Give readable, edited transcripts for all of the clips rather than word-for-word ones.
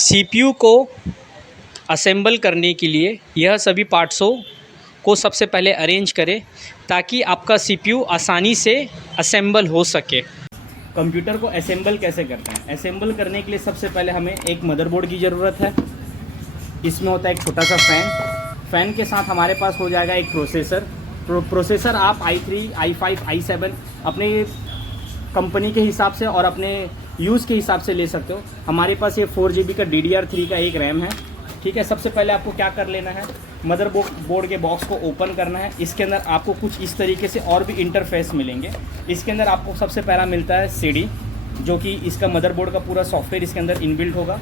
CPU को assemble करने के लिए यह सभी पार्ट्सों को सबसे पहले अरेंज करें ताकि आपका सीपीयू आसानी से असेंबल हो सके। कंप्यूटर को असेंबल कैसे करते हैं? असेंबल करने के लिए सबसे पहले हमें एक मदरबोर्ड की ज़रूरत है। इसमें होता है एक छोटा सा फ़ैन के साथ हमारे पास हो जाएगा एक प्रोसेसर आप i3, i5, i7 अपने कंपनी के हिसाब से और अपने यूज़ के हिसाब से ले सकते हो। हमारे पास ये 4GB का DDR3 का एक रैम है। ठीक है, सबसे पहले आपको क्या कर लेना है, मदरबोर्ड के बॉक्स को ओपन करना है। इसके अंदर आपको कुछ इस तरीके से और भी इंटरफेस मिलेंगे। इसके अंदर आपको सबसे पहला मिलता है CD, जो कि इसका मदरबोर्ड का पूरा सॉफ्टवेयर इसके अंदर इनबिल्ट होगा।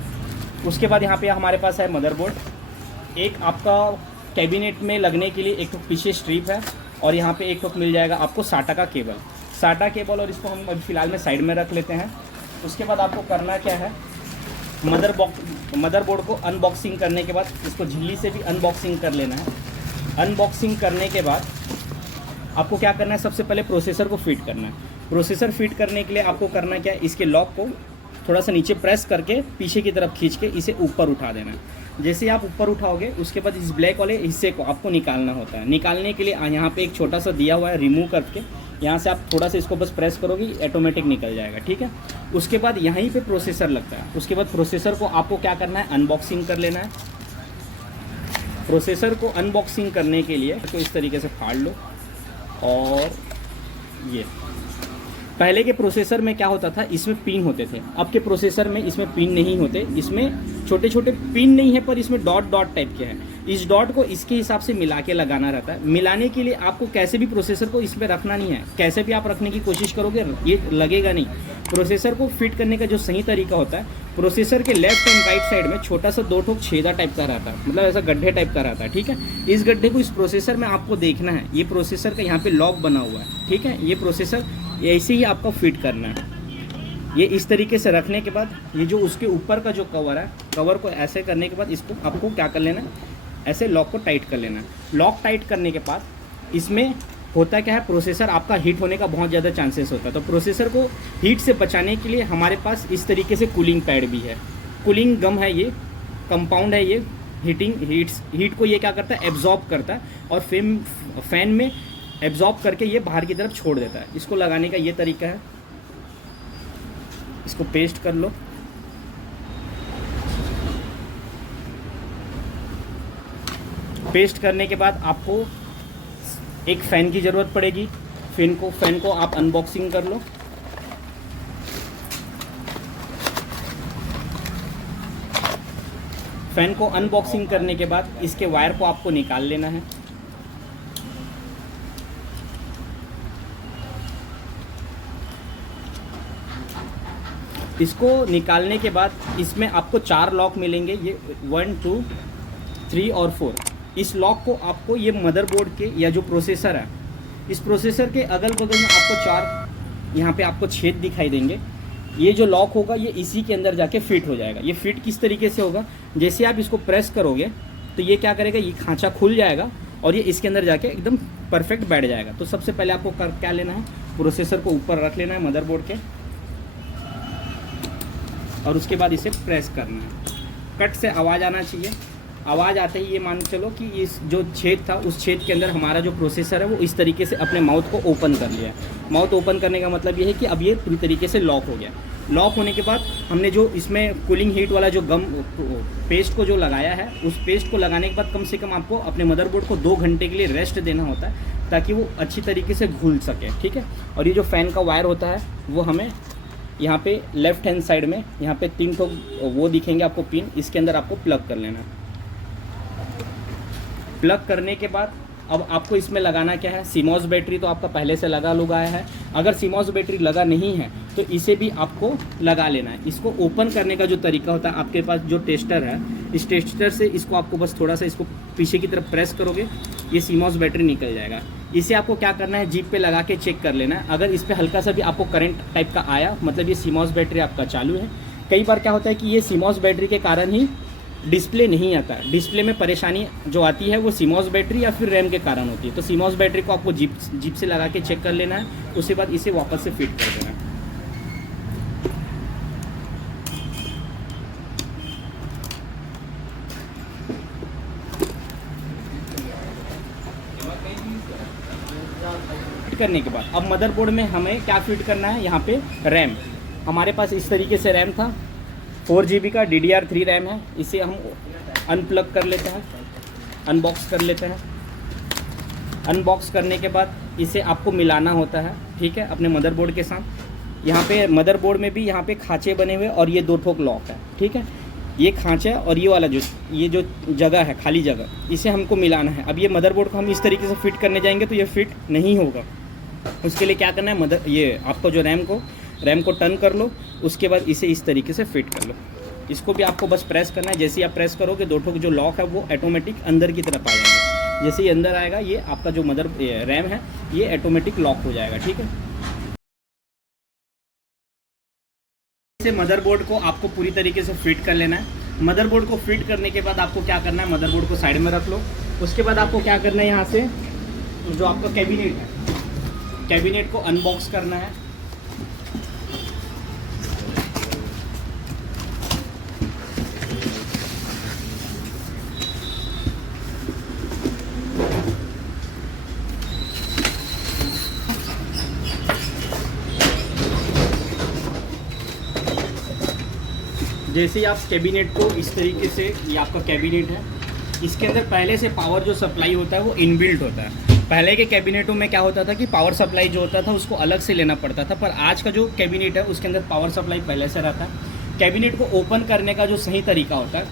उसके बाद यहाँ पे हमारे पास है मदरबोर्ड, एक आपका कैबिनेट में लगने के लिए एक तो पीछे स्ट्रिप है और यहाँ पे एक तो मिल जाएगा आपको SATA का केबल, और इसको हम अभी फ़िलहाल में साइड में रख लेते हैं। उसके बाद आपको करना क्या है, मदरबोर्ड को अनबॉक्सिंग करने के बाद इसको झिल्ली से भी अनबॉक्सिंग कर लेना है। अनबॉक्सिंग करने के बाद आपको क्या करना है, सबसे पहले प्रोसेसर को फिट करना है। प्रोसेसर फिट करने के लिए आपको करना क्या है, इसके लॉक को थोड़ा सा नीचे प्रेस करके पीछे की तरफ खींच के इसे ऊपर उठा देना है। जैसे आप ऊपर उठाओगे उसके बाद इस ब्लैक वाले हिस्से को आपको निकालना होता है। निकालने के लिए यहाँ पे एक छोटा सा दिया हुआ है, रिमूव करके यहाँ से आप थोड़ा सा इसको बस प्रेस करोगे, ऑटोमेटिक निकल जाएगा। ठीक है, उसके बाद यहीं पे प्रोसेसर लगता है। उसके बाद प्रोसेसर को आपको क्या करना है, अनबॉक्सिंग कर लेना है। प्रोसेसर को अनबॉक्सिंग करने के लिए तो इस तरीके से फाड़ लो। और ये पहले के प्रोसेसर में क्या होता था, इसमें पिन होते थे। अब के प्रोसेसर में इसमें पिन नहीं होते, इसमें छोटे छोटे पिन नहीं है पर इसमें डॉट टाइप के हैं। इस डॉट को इसके हिसाब से मिला के लगाना रहता है। मिलाने के लिए आपको कैसे भी प्रोसेसर को इसमें रखना नहीं है, कैसे भी आप रखने की कोशिश करोगे ये लगेगा नहीं। प्रोसेसर को फिट करने का जो सही तरीका होता है, प्रोसेसर के लेफ्ट एंड राइट साइड में छोटा सा 2 ठोक छेदा टाइप का रहता है, मतलब ऐसा गड्ढे टाइप का रहता है। ठीक है, इस गड्ढे को इस प्रोसेसर में आपको देखना है। ये प्रोसेसर का यहाँ पे लॉक बना हुआ है। ठीक है, ये प्रोसेसर ऐसे ही आपको फिट करना है। ये इस तरीके से रखने के बाद ये जो उसके ऊपर का जो कवर है, कवर को ऐसे करने के बाद इसको आपको क्या कर लेना है, ऐसे लॉक को टाइट कर लेना है। लॉक टाइट करने के बाद इसमें होता क्या है, प्रोसेसर आपका हीट होने का बहुत ज़्यादा चांसेस होता है। तो प्रोसेसर को हीट से बचाने के लिए हमारे पास इस तरीके से कूलिंग पैड भी है। कूलिंग गम है, ये कंपाउंड है, ये हीट को ये क्या करता है, एब्जॉर्ब करता है और फैन में एब्जॉर्ब करके ये बाहर की तरफ छोड़ देता है। इसको लगाने का ये तरीका है, इसको पेस्ट कर लो। पेस्ट करने के बाद आपको एक फ़ैन की ज़रूरत पड़ेगी। फैन को आप अनबॉक्सिंग कर लो। फ़ैन को अनबॉक्सिंग करने के बाद इसके वायर को आपको निकाल लेना है। इसको निकालने के बाद इसमें आपको 4 लॉक मिलेंगे, ये 1, 2, 3 और 4। इस लॉक को आपको ये मदरबोर्ड के या जो प्रोसेसर है, इस प्रोसेसर के अगल बगल में आपको 4 यहाँ पे आपको छेद दिखाई देंगे। ये जो लॉक होगा ये इसी के अंदर जाके फिट हो जाएगा। ये फिट किस तरीके से होगा, जैसे आप इसको प्रेस करोगे तो ये क्या करेगा, ये खांचा खुल जाएगा और ये इसके अंदर जाके एकदम परफेक्ट बैठ जाएगा। तो सबसे पहले आपको क्या लेना है, प्रोसेसर को ऊपर रख लेना है मदरबोर्ड के और उसके बाद इसे प्रेस करना है। कट से आवाज़ आना चाहिए। आवाज़ आते ही ये मान चलो कि इस जो छेद था उस छेद के अंदर हमारा जो प्रोसेसर है वो इस तरीके से अपने माउथ को ओपन कर लिया। माउथ ओपन करने का मतलब ये है कि अब ये पूरी तरीके से लॉक हो गया। लॉक होने के बाद हमने जो इसमें कूलिंग हीट वाला जो गम पेस्ट को जो लगाया है, उस पेस्ट को लगाने के बाद कम से कम आपको अपने मदरबोर्ड को 2 घंटे के लिए रेस्ट देना होता है ताकि वो अच्छी तरीके से घुल सके। ठीक है, और ये जो फ़ैन का वायर होता है वो हमें यहाँ पे लेफ्ट हैंड साइड में यहाँ पे 3 ठो वो दिखेंगे आपको पिन, इसके अंदर आपको प्लग कर लेना। प्लग करने के बाद अब आपको इसमें लगाना क्या है, सीमॉस बैटरी तो आपका पहले से लगा है। अगर सीमॉस बैटरी लगा नहीं है तो इसे भी आपको लगा लेना है। इसको ओपन करने का जो तरीका होता है, आपके पास जो टेस्टर है, इस टेस्टर से इसको आपको बस थोड़ा सा इसको पीछे की तरफ प्रेस करोगे, ये सीमॉस बैटरी निकल जाएगा। इसे आपको क्या करना है, जीप पे लगा के चेक कर लेना है। अगर इस पर हल्का सा भी आपको करंट टाइप का आया, मतलब ये सीमॉस बैटरी आपका चालू है। कई बार क्या होता है कि ये सीमॉस बैटरी के कारण ही डिस्प्ले नहीं आता है। डिस्प्ले में परेशानी जो आती है वो सीमॉस बैटरी या फिर रैम के कारण होती है। तो सीमॉस बैटरी को आपको जीप से लगा के चेक कर लेना है, उसके बाद इसे वापस से फिट कर देना है। करने के बाद अब मदरबोर्ड में हमें क्या फिट करना है, यहाँ पे रैम। हमारे पास इस तरीके से रैम था, 4 GB का DDR3 रैम है। इसे हम अनप्लग कर लेते हैं, अनबॉक्स कर लेते हैं। अनबॉक्स करने के बाद इसे आपको मिलाना होता है, ठीक है, अपने मदरबोर्ड के साथ। यहाँ पे मदरबोर्ड में भी यहाँ पे खाँचे बने हुए और ये 2 ठोक लॉक है, ठीक है। ये खाँचा और ये वाला ये जो जगह है, खाली जगह, इसे हमको मिलाना है। अब ये मदरबोर्ड को हम इस तरीके से फिट करने जाएंगे तो ये फिट नहीं होगा। उसके लिए क्या करना है, ये आपको जो रैम को टर्न कर लो, उसके बाद इसे इस तरीके से फिट कर लो। इसको भी आपको बस प्रेस करना है। जैसे ही आप प्रेस करोगे 2 ठोक जो लॉक है वो ऑटोमेटिक अंदर की तरफ आ जाएगा। जैसे ही अंदर आएगा ये आपका जो रैम है ये ऑटोमेटिक लॉक हो जाएगा, ठीक है। इसे मदरबोर्ड को आपको पूरी तरीके से फिट कर लेना है। मदरबोर्ड को फिट करने के बाद आपको क्या करना है, मदरबोर्ड को साइड में रख लो। उसके बाद आपको क्या करना है, यहाँ से जो आपका कैबिनेट है, कैबिनेट को अनबॉक्स करना है। जैसे ही आप कैबिनेट को इस तरीके से, ये आपका कैबिनेट है, इसके अंदर पहले से पावर जो सप्लाई होता है वो इनबिल्ट होता है। पहले के कैबिनेटों में क्या होता था कि पावर सप्लाई जो होता था उसको अलग से लेना पड़ता था, पर आज का जो कैबिनेट है उसके अंदर पावर सप्लाई पहले से रहता है। कैबिनेट को ओपन करने का जो सही तरीका होता है,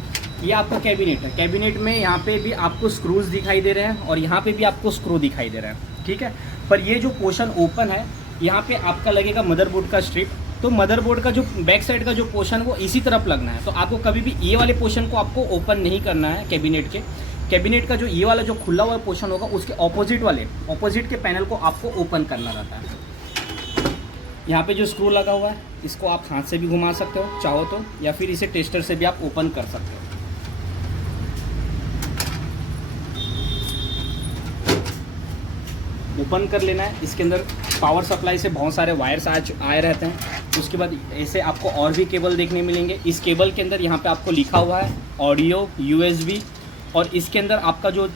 ये आपका कैबिनेट है। कैबिनेट में यहाँ पे भी आपको स्क्रूज दिखाई दे रहे हैं और यहाँ पे भी आपको स्क्रू दिखाई दे रहा है, ठीक है। पर ये जो पोर्शन ओपन है, यहाँ पे आपका लगेगा मदरबोर्ड का स्ट्रिप। तो मदरबोर्ड का जो बैक साइड का जो पोर्शन वो इसी तरफ लगना है। तो आपको कभी भी ये वाले पोर्शन को आपको ओपन नहीं करना है। कैबिनेट का जो ये वाला जो खुला हुआ पोर्शन होगा उसके ऑपोजिट के पैनल को आपको ओपन करना रहता है। यहाँ पे जो स्क्रू लगा हुआ है इसको आप हाथ से भी घुमा सकते हो चाहो तो, या फिर इसे टेस्टर से भी आप ओपन कर सकते हो। ओपन कर लेना है। इसके अंदर पावर सप्लाई से बहुत सारे वायर्स आए रहते हैं। उसके बाद ऐसे आपको और भी केबल देखने मिलेंगे। इस केबल के अंदर यहाँ पे आपको लिखा हुआ है ऑडियो, USB, और इसके अंदर आपका जो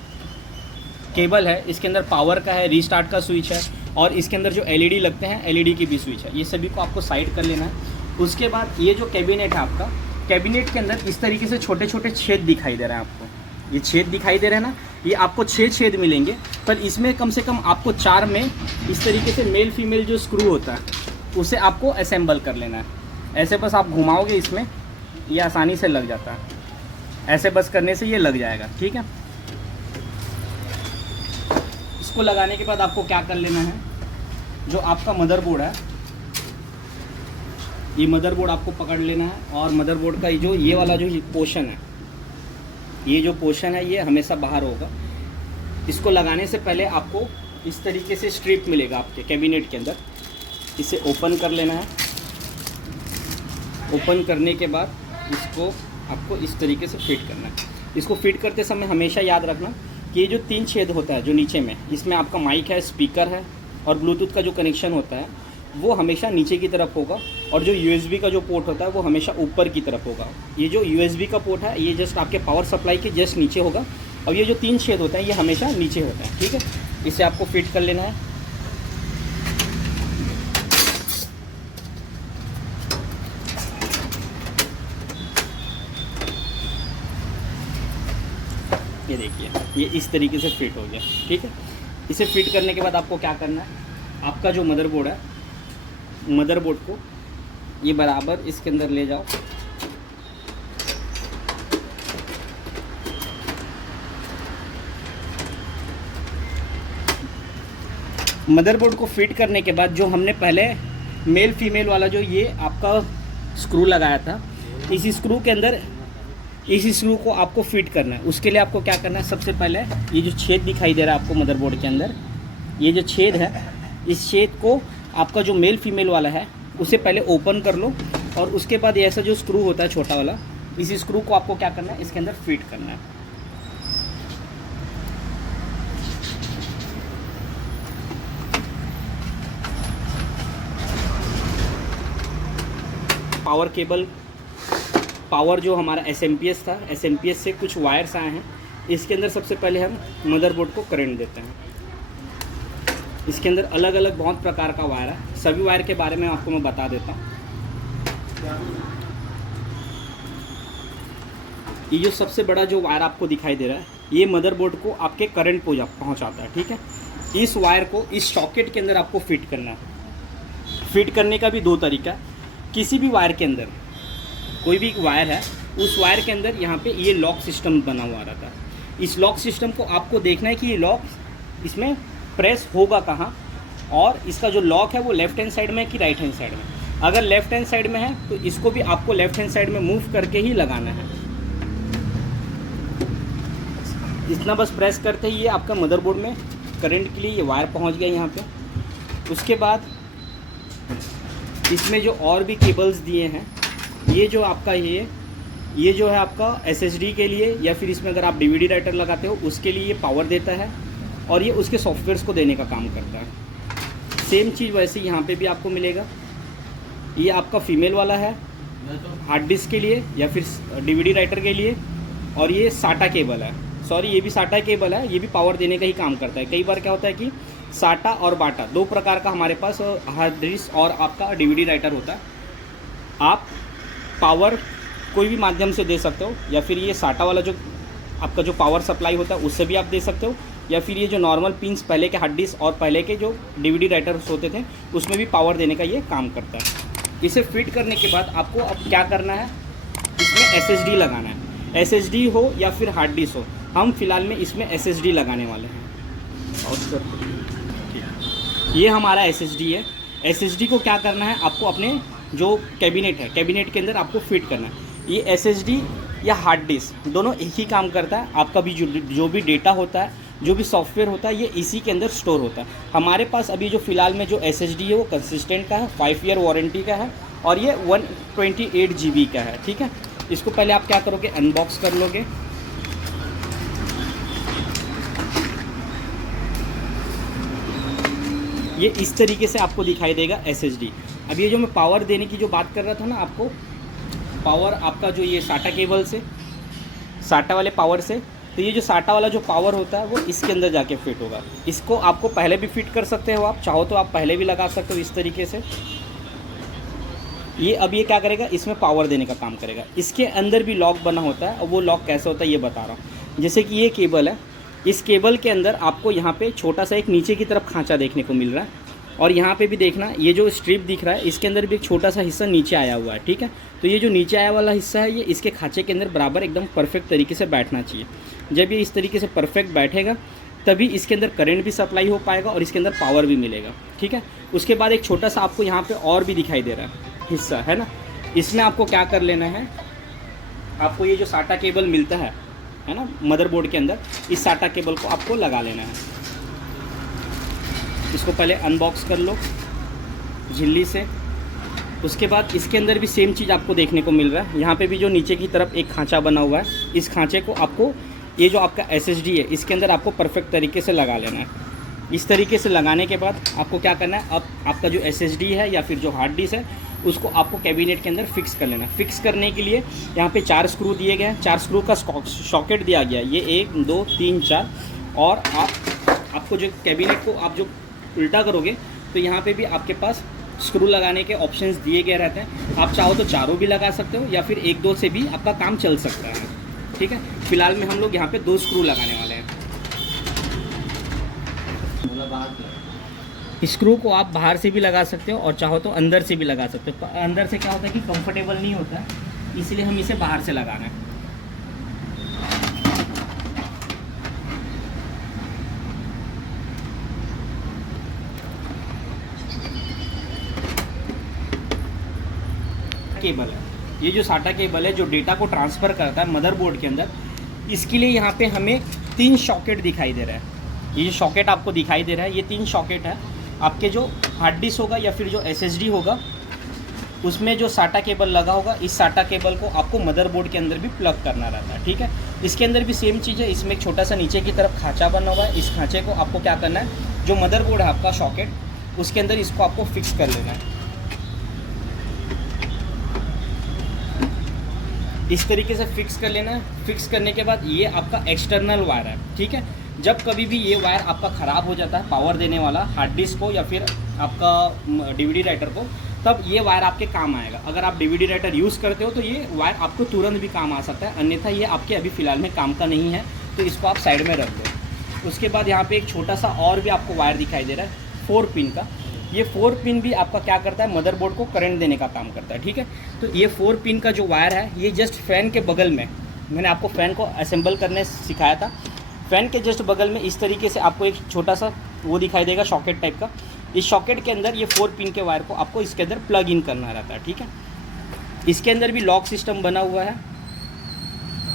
केबल है इसके अंदर पावर का है, रीस्टार्ट का स्विच है, और इसके अंदर जो LED लगते हैं LED की भी स्विच है। ये सभी को आपको साइड कर लेना है। उसके बाद ये जो कैबिनेट है आपका, कैबिनेट के अंदर इस तरीके से छोटे छोटे छेद दिखाई दे रहे हैं आपको। ये छेद दिखाई दे रहे हैं ना, ये आपको 6 छेद मिलेंगे, पर इसमें कम से कम आपको 4 में इस तरीके से मेल फीमेल जो स्क्रू होता है उसे आपको असेंबल कर लेना है। ऐसे बस आप घुमाओगे इसमें, ये आसानी से लग जाता है। ऐसे बस करने से ये लग जाएगा, ठीक है। इसको लगाने के बाद आपको क्या कर लेना है, जो आपका मदरबोर्ड है, ये मदरबोर्ड आपको पकड़ लेना है। और मदरबोर्ड का ये वाला जो पोर्शन है, ये जो पोर्शन है ये हमेशा बाहर होगा। इसको लगाने से पहले आपको इस तरीके से स्ट्रिप मिलेगा आपके कैबिनेट के अंदर, इसे ओपन कर लेना है। ओपन करने के बाद इसको आपको इस तरीके से फिट करना है। इसको फिट करते समय हमेशा याद रखना कि ये जो 3 छेद होता है जो नीचे में, इसमें आपका माइक है, स्पीकर है और ब्लूटूथ का जो कनेक्शन होता है वो हमेशा नीचे की तरफ होगा, और जो USB का जो पोर्ट होता है वो हमेशा ऊपर की तरफ होगा। ये जो USB का पोर्ट है ये जस्ट आपके पावर सप्लाई के जस्ट नीचे होगा, और ये जो 3 छेद होते हैं ये हमेशा नीचे होता है, ठीक है। इसे आपको फिट कर लेना है। ये देखिए, ये इस तरीके से फिट हो गया, ठीक है। इसे फिट करने के बाद आपको क्या करना है, आपका जो मदरबोर्ड है, मदरबोर्ड को ये बराबर इसके अंदर ले जाओ। मदरबोर्ड को फिट करने के बाद जो हमने पहले मेल फीमेल वाला जो ये आपका स्क्रू लगाया था, इसी स्क्रू के अंदर इसी स्क्रू को आपको फिट करना है। उसके लिए आपको क्या करना है, सबसे पहले ये जो छेद दिखाई दे रहा है आपको मदरबोर्ड के अंदर, ये जो छेद है, इस छेद को आपका जो मेल फीमेल वाला है उसे पहले ओपन कर लो, और उसके बाद ऐसा जो स्क्रू होता है छोटा वाला, इसी स्क्रू को आपको क्या करना है, इसके अंदर फिट करना है। पावर केबल, पावर जो हमारा SMPS था, SMPS से कुछ वायर्स आए हैं। इसके अंदर सबसे पहले हम मदरबोर्ड को करंट देते हैं। इसके अंदर अलग अलग बहुत प्रकार का वायर है, सभी वायर के बारे में आपको मैं बता देता हूँ। ये जो सबसे बड़ा जो वायर आपको दिखाई दे रहा है, ये मदरबोर्ड को आपके करंट पहुँचाता है, ठीक है। इस वायर को इस सॉकेट के अंदर आपको फिट करना है। फिट करने का भी दो तरीका है। किसी भी वायर के अंदर, कोई भी वायर है, उस वायर के अंदर यहाँ पे ये लॉक सिस्टम बना हुआ रहता है। इस लॉक सिस्टम को आपको देखना है कि ये लॉक इसमें प्रेस होगा कहाँ, और इसका जो लॉक है वो लेफ्ट हैंड साइड में है कि राइट हैंड साइड में। अगर लेफ्ट हैंड साइड में है तो इसको भी आपको लेफ्ट हैंड साइड में मूव करके ही लगाना है। इतना बस प्रेस करते ही ये आपका मदरबोर्ड में करंट के लिए ये वायर पहुंच गया यहाँ पे। उसके बाद इसमें जो और भी केबल्स दिए हैं, ये जो आपका ये जो है आपका SSD के लिए, या फिर इसमें अगर आप DVD राइटर लगाते हो उसके लिए ये पावर देता है, और ये उसके सॉफ्टवेयर्स को देने का काम करता है। सेम चीज़ वैसे यहाँ पे भी आपको मिलेगा। ये आपका फीमेल वाला है हार्ड डिस्क के लिए या फिर DVD राइटर के लिए, और ये साटा केबल है। सॉरी, ये भी साटा केबल है, ये भी पावर देने का ही काम करता है। कई बार क्या होता है कि साटा और बाटा दो प्रकार का हमारे पास हार्ड डिस्क और आपका DVD राइटर होता है। आप पावर कोई भी माध्यम से दे सकते हो, या फिर ये साटा वाला जो आपका जो पावर सप्लाई होता है उससे भी आप दे सकते हो, या फिर ये जो नॉर्मल पिंस पहले के हार्ड डिस्क और पहले के जो DVD राइटर्स होते थे उसमें भी पावर देने का ये काम करता है। इसे फिट करने के बाद आपको अब क्या करना है, इसमें SSD लगाना है। SSD हो या फिर हार्ड डिस्क हो, हम फिलहाल में इसमें SSD लगाने वाले हैं। और ये हमारा SSD है। SSD को क्या करना है, आपको अपने जो कैबिनेट है, कैबिनेट के अंदर आपको फिट करना है। ये SSD या हार्ड डिस्क दोनों एक ही काम करता है। आपका भी जो भी डेटा होता है, जो भी सॉफ्टवेयर होता है, ये इसी के अंदर स्टोर होता है। हमारे पास अभी जो फ़िलहाल में जो SSD है वो कंसिस्टेंट का है, 5 ईयर वारंटी का है, और ये 128 GB का है, ठीक है। इसको पहले आप क्या करोगे, अनबॉक्स कर लोगे। ये इस तरीके से आपको दिखाई देगा SSD। अब ये जो मैं पावर देने की जो बात कर रहा था ना आपको, पावर आपका जो ये साटा केबल से, साटा वाले पावर से, तो ये जो साटा वाला जो पावर होता है वो इसके अंदर जाके फिट होगा। इसको आपको पहले भी फिट कर सकते हो, आप चाहो तो आप पहले भी लगा सकते हो इस तरीके से। ये अब ये क्या करेगा, इसमें पावर देने का काम करेगा। इसके अंदर भी लॉक बना होता है, और वो लॉक कैसे होता है ये बता रहा हूँ। जैसे कि ये केबल है, इस केबल के अंदर आपको यहाँ पे छोटा सा एक नीचे की तरफ खांचा देखने को मिल रहा है, और यहाँ पे भी देखना, ये जो स्ट्रिप दिख रहा है इसके अंदर भी एक छोटा सा हिस्सा नीचे आया हुआ है, ठीक है। तो ये जो नीचे आया वाला हिस्सा है, ये इसके खांचे के अंदर बराबर एकदम परफेक्ट तरीके से बैठना चाहिए। जब ये इस तरीके से परफेक्ट बैठेगा तभी इसके अंदर करंट भी सप्लाई हो पाएगा और इसके अंदर पावर भी मिलेगा, ठीक है। उसके बाद एक छोटा सा आपको यहाँ पे और भी दिखाई दे रहा है हिस्सा, है ना। इसमें आपको क्या कर लेना है, आपको ये जो साटा केबल मिलता है ना मदरबोर्ड के अंदर, इस साटा केबल को आपको लगा लेना है। इसको पहले अनबॉक्स कर लो झिल्ली से। उसके बाद इसके अंदर भी सेम चीज़ आपको देखने को मिल रहा है। यहाँ पे भी जो नीचे की तरफ एक खांचा बना हुआ है, इस खांचे को आपको, ये जो आपका SSD है इसके अंदर आपको परफेक्ट तरीके से लगा लेना है। इस तरीके से लगाने के बाद आपको क्या करना है, अब आपका जो SSD है या फिर जो हार्ड डिस्क है उसको आपको कैबिनेट के अंदर फिक्स कर लेना है। फिक्स करने के लिए यहाँ पे 4 स्क्रू दिए गए हैं, 4 स्क्रू का सॉकेट दिया गया है। ये 1 2 3 4, और आपको जो कैबिनेट को आप जो उल्टा करोगे तो यहाँ पे भी आपके पास स्क्रू लगाने के ऑप्शंस दिए गए रहते हैं। आप चाहो तो चारों भी लगा सकते हो, या फिर 1 2 से भी आपका काम चल सकता है, ठीक है। फिलहाल में हम लोग यहाँ पे 2 स्क्रू लगाने वाले हैं। स्क्रू को आप बाहर से भी लगा सकते हो और चाहो तो अंदर से भी लगा सकते हो। अंदर से क्या होता है कि कंफर्टेबल नहीं होता है, इसलिए हम इसे बाहर से लगाना है। केबल है, ये जो साटा केबल है जो डेटा को ट्रांसफ़र करता है मदरबोर्ड के अंदर, इसके लिए यहाँ पे हमें 3 सॉकेट दिखाई दे रहा है। ये जो सॉकेट आपको दिखाई दे रहा है, ये 3 सॉकेट है। आपके जो हार्ड डिस्क होगा या फिर जो SSD होगा उसमें जो साटा केबल लगा होगा, इस साटा केबल को आपको मदरबोर्ड के अंदर भी प्लग करना रहता है, ठीक है। इसके अंदर भी सेम चीज़ है, इसमें एक छोटा सा नीचे की तरफ खांचा बना हुआ है। इस खांचे को आपको क्या करना है, जो मदरबोर्ड है आपका सॉकेट, उसके अंदर इसको आपको फिक्स कर लेना है। इस तरीके से फिक्स कर लेना है। फिक्स करने के बाद ये आपका एक्सटर्नल वायर है, ठीक है। जब कभी भी ये वायर आपका ख़राब हो जाता है पावर देने वाला हार्ड डिस्क को या फिर आपका डीवीडी राइटर को, तब ये वायर आपके काम आएगा। अगर आप डीवीडी राइटर यूज़ करते हो तो ये वायर आपको तुरंत भी काम आ सकता है, अन्यथा ये आपके अभी फ़िलहाल में काम का नहीं है, तो इसको आप साइड में रख दो। उसके बाद यहाँ पे एक छोटा सा और भी आपको वायर दिखाई दे रहा है 4 पिन का। ये 4 पिन भी आपका क्या करता है, मदरबोर्ड को करंट देने का काम करता है, ठीक है। तो ये 4 पिन का जो वायर है ये जस्ट फ़ैन के बगल में, मैंने आपको फ़ैन को असेंबल करने सिखाया था, फ़ैन के जस्ट बगल में इस तरीके से आपको एक छोटा सा वो दिखाई देगा सॉकेट टाइप का। इस सॉकेट के अंदर ये 4 पिन के वायर को आपको इसके अंदर प्लग इन करना रहता है, ठीक है। इसके अंदर भी लॉक सिस्टम बना हुआ है,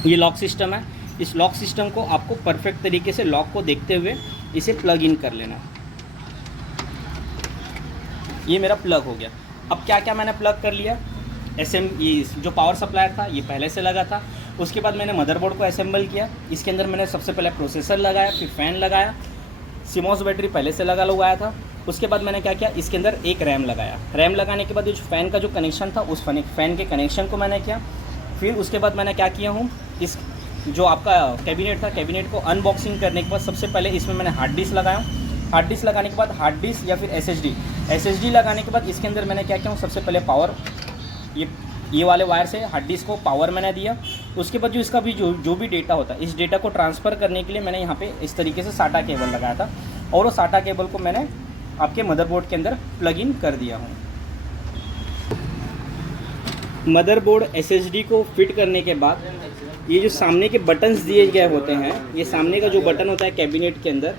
ये लॉक सिस्टम है। इस लॉक सिस्टम को आपको परफेक्ट तरीके से लॉक को देखते हुए इसे प्लग इन कर लेना। ये मेरा प्लग हो गया। अब क्या क्या मैंने प्लग कर लिया, ये जो पावर सप्लायर था ये पहले से लगा था। उसके बाद मैंने मदरबोर्ड को असेंबल किया। इसके अंदर मैंने सबसे पहले प्रोसेसर लगाया, फिर फ़ैन लगाया, सीमॉस बैटरी पहले से लगाया था। उसके बाद मैंने क्या किया, इसके अंदर एक रैम लगाया। रैम लगाने के बाद जो फ़ैन का जो कनेक्शन था उस फ़ैन के कनेक्शन को मैंने किया। फिर उसके बाद मैंने क्या किया हूँ, इस जो आपका कैबिनेट था, कैबिनेट को अनबॉक्सिंग करने के बाद सबसे पहले इसमें मैंने हार्ड डिस्क लगाया। हार्ड डिस्क लगाने के बाद हार्ड डिस्क या फिर एसएसडी लगाने के बाद इसके अंदर मैंने क्या किया हूँ, सबसे पहले पावर, ये वाले वायर से हार्ड डिस्क को पावर मैंने दिया। उसके बाद जो इसका भी जो भी डेटा होता है, इस डेटा को ट्रांसफ़र करने के लिए मैंने यहाँ पे इस तरीके से साटा केबल लगाया था, और वो साटा केबल को मैंने आपके मदरबोर्ड के अंदर प्लग इन कर दिया हूँ। मदरबोर्ड एसएसडी को फिट करने के बाद ये जो सामने के बटन्स दिए गए होते हैं, ये सामने का जो बटन होता है कैबिनेट के अंदर,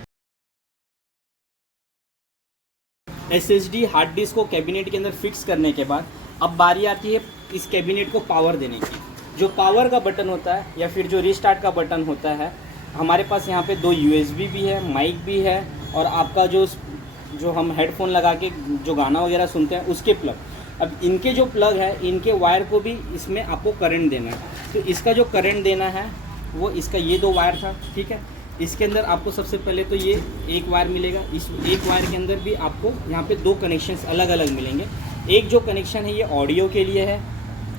एसएसडी हार्ड डिस्क को कैबिनेट के अंदर फिक्स करने के बाद अब बारी आती है इस कैबिनेट को पावर देने की। जो पावर का बटन होता है या फिर जो रीस्टार्ट का बटन होता है, हमारे पास यहाँ पे 2 यूएसबी भी है, माइक भी है, और आपका जो हम हेडफोन लगा के जो गाना वगैरह सुनते हैं उसके प्लग। अब इनके जो प्लग है, इनके वायर को भी इसमें आपको करंट देना है। तो इसका जो करंट देना है वो इसका ये 2 वायर था, ठीक है। इसके अंदर आपको सबसे पहले तो ये एक वायर मिलेगा। इस एक वायर के अंदर भी आपको यहाँ पे 2 कनेक्शंस अलग अलग मिलेंगे। एक जो कनेक्शन है ये ऑडियो के लिए है,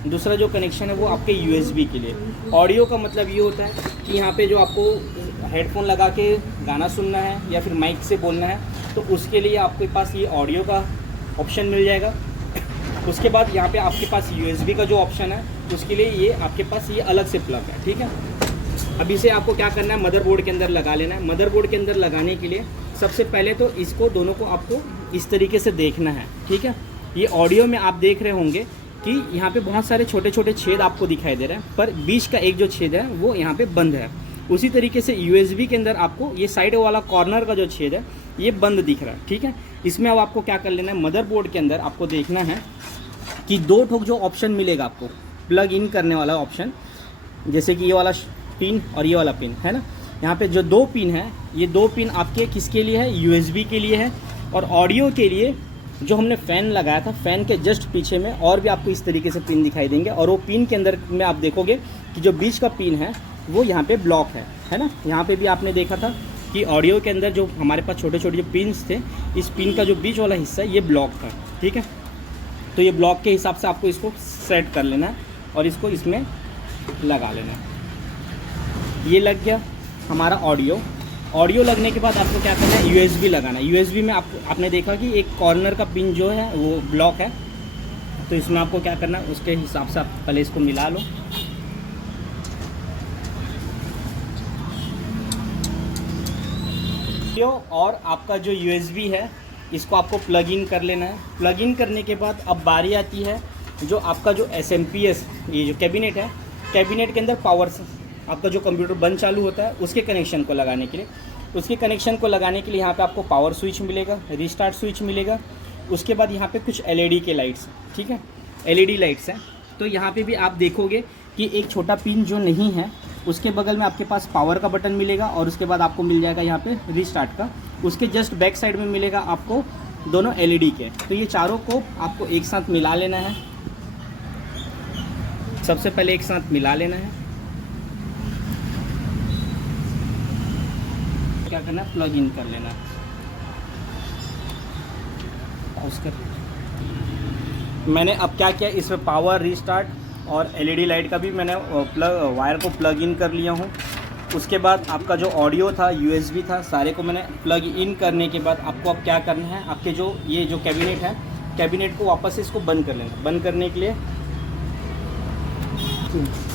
दूसरा जो कनेक्शन है वो आपके यूएसबी के लिए। ऑडियो का मतलब ये होता है कि यहाँ पे जो आपको हेडफोन लगा के गाना सुनना है या फिर माइक से बोलना है, तो उसके लिए आपके पास ये ऑडियो का ऑप्शन मिल जाएगा। उसके बाद यहाँ पे आपके पास यूएसबी का जो ऑप्शन है, उसके लिए ये आपके पास ये अलग से प्लग है, ठीक है। अब इसे आपको क्या करना है, मदरबोर्ड के अंदर लगा लेना है। मदरबोर्ड के अंदर लगाने के लिए सबसे पहले तो इसको दोनों को आपको इस तरीके से देखना है, ठीक है। ये ऑडियो में आप देख रहे होंगे कि यहाँ पे बहुत सारे छोटे छोटे छेद आपको दिखाई दे रहे हैं, पर बीच का एक जो छेद है वो यहाँ पे बंद है। उसी तरीके से यूएसबी के अंदर आपको ये साइड वाला कॉर्नर का जो छेद है ये बंद दिख रहा है, ठीक है। इसमें अब आपको क्या कर लेना है, मदरबोर्ड के अंदर आपको देखना है कि 2 ठोक जो ऑप्शन मिलेगा आपको प्लग इन करने वाला ऑप्शन, जैसे कि ये वाला पिन और ये वाला पिन है ना, यहाँ पे जो 2 पिन है, ये 2 पिन आपके किसके लिए है, यूएसबी के लिए है। और ऑडियो के लिए जो हमने फ़ैन लगाया था, फ़ैन के जस्ट पीछे में और भी आपको इस तरीके से पिन दिखाई देंगे, और वो पिन के अंदर में आप देखोगे कि जो बीच का पिन है वो यहाँ पे ब्लॉक है ना। यहाँ पे भी आपने देखा था कि ऑडियो के अंदर जो हमारे पास छोटे छोटे जो पिन्स थे, इस पिन का जो बीच वाला हिस्सा है ये ब्लॉक था, ठीक है। तो ये ब्लॉक के हिसाब से आपको इसको सेट कर लेना है और इसको इसमें लगा लेना है। ये लग गया हमारा ऑडियो लगने के बाद आपको क्या करना है, यूएसबी लगाना है। यूएसबी में आपने देखा कि एक कॉर्नर का पिन जो है वो ब्लॉक है, तो इसमें आपको क्या करना है, उसके हिसाब से आप पहले इसको मिला लो। और आपका जो यूएसबी है इसको आपको प्लग इन कर लेना है। प्लग इन करने के बाद अब बारी आती है जो आपका जो एसएमपीएस, ये जो कैबिनेट है, कैबिनेट के अंदर पावर आपका जो कंप्यूटर बंद चालू होता है उसके कनेक्शन को लगाने के लिए, उसके कनेक्शन को लगाने के लिए यहाँ पे आपको पावर स्विच मिलेगा, रिस्टार्ट स्विच मिलेगा। उसके बाद यहाँ पे कुछ एलईडी के लाइट्स, ठीक है, एलईडी लाइट्स हैं। तो यहाँ पे भी आप देखोगे कि एक छोटा पिन जो नहीं है उसके बगल में आपके पास पावर का बटन मिलेगा, और उसके बाद आपको मिल जाएगा यहाँ पे रिस्टार्ट का। उसके जस्ट बैक साइड में मिलेगा आपको दोनों एलईडी के। तो ये चारों को आपको एक साथ मिला लेना है। सबसे पहले एक साथ मिला लेना है, क्या करना है, प्लग इन कर लेना है। पॉज कर, मैंने अब क्या किया, इसमें पावर, रिस्टार्ट और एलईडी लाइट का भी मैंने वायर को प्लग इन कर लिया हूँ। उसके बाद आपका जो ऑडियो था, USB था, सारे को मैंने प्लग इन करने के बाद आपको अब क्या करना है, आपके जो ये जो कैबिनेट है, कैबिनेट को वापस से इसको बंद कर लेना। बंद करने के लिए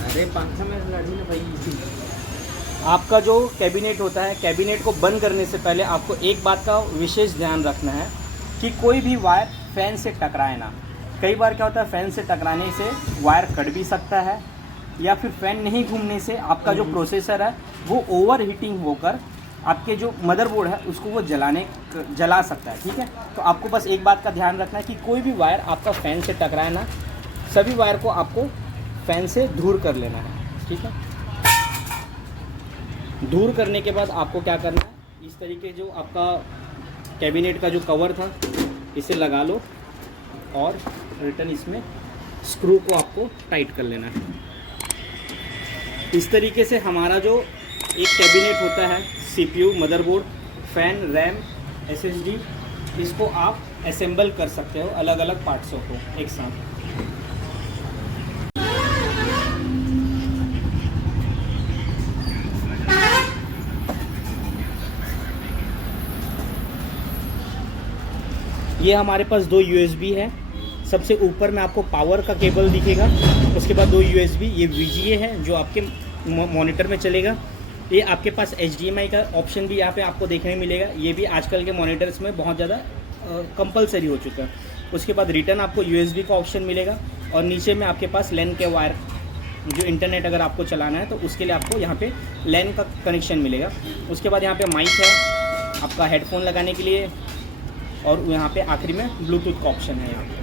अरे पंखा में लड़ी ना भाई। आपका जो कैबिनेट होता है, कैबिनेट को बंद करने से पहले आपको एक बात का विशेष ध्यान रखना है कि कोई भी वायर फ़ैन से टकराए ना। कई बार क्या होता है, फ़ैन से टकराने से वायर कट भी सकता है, या फिर फ़ैन नहीं घूमने से आपका जो प्रोसेसर है वो ओवर हीटिंग होकर आपके जो मदरबोर्ड है उसको वो जला सकता है। ठीक है, तो आपको बस एक बात का ध्यान रखना है कि कोई भी वायर आपका फ़ैन से टकराए ना, सभी वायर को आपको फ़ैन से दूर कर लेना है। ठीक है, दूर करने के बाद आपको क्या करना है, इस तरीके जो आपका कैबिनेट का जो कवर था इसे लगा लो और रिटर्न इसमें स्क्रू को आपको टाइट कर लेना है। इस तरीके से हमारा जो एक कैबिनेट होता है, CPU, motherboard, fan, RAM, SSD, इसको आप असेंबल कर सकते हो अलग अलग पार्ट्सों को एक साथ। ये हमारे पास 2 USB है। सबसे ऊपर में आपको पावर का केबल दिखेगा, उसके बाद 2 USB, ये VGA है जो आपके मॉनिटर में चलेगा। ये आपके पास HDMI का ऑप्शन भी यहाँ पे आपको देखने मिलेगा, ये भी आजकल के मॉनिटर्स में बहुत ज़्यादा कंपलसरी हो चुका है। उसके बाद रिटर्न आपको USB का ऑप्शन मिलेगा, और नीचे में आपके पास LAN के वायर, जो इंटरनेट अगर आपको चलाना है तो उसके लिए आपको यहाँ पे LAN का कनेक्शन मिलेगा। उसके बाद यहाँ पे माइक है आपका हेडफोन लगाने के लिए, और यहाँ पे आखिरी में ब्लूटूथ का ऑप्शन है यहाँ पे।